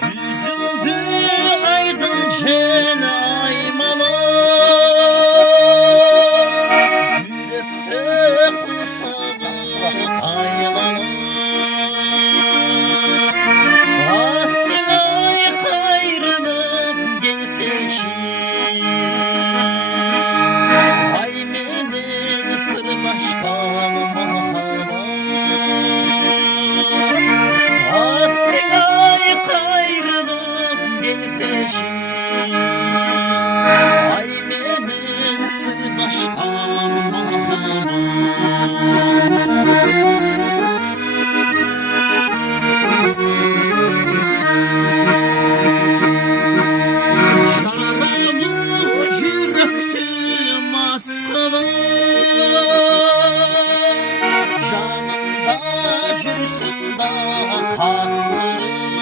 Süzüldü aydın çenay malar, Cürükte kusadı aylar. Haddine kayrılıp gelse ay menen sırdaşkan mahara. Haddine kayrılıp gelse ay menen sırdaşkan mahara. Canımda cürsün da katlarım,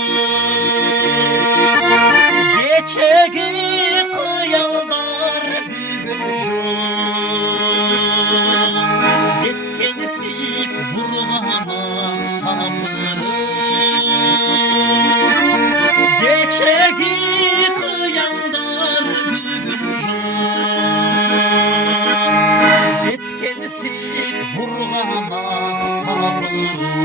geçegi kıyallar bügücüm, yetkenisi burgana sapırım, geçegi kıyallar bügücüm, yetkenisi burgana sapırım.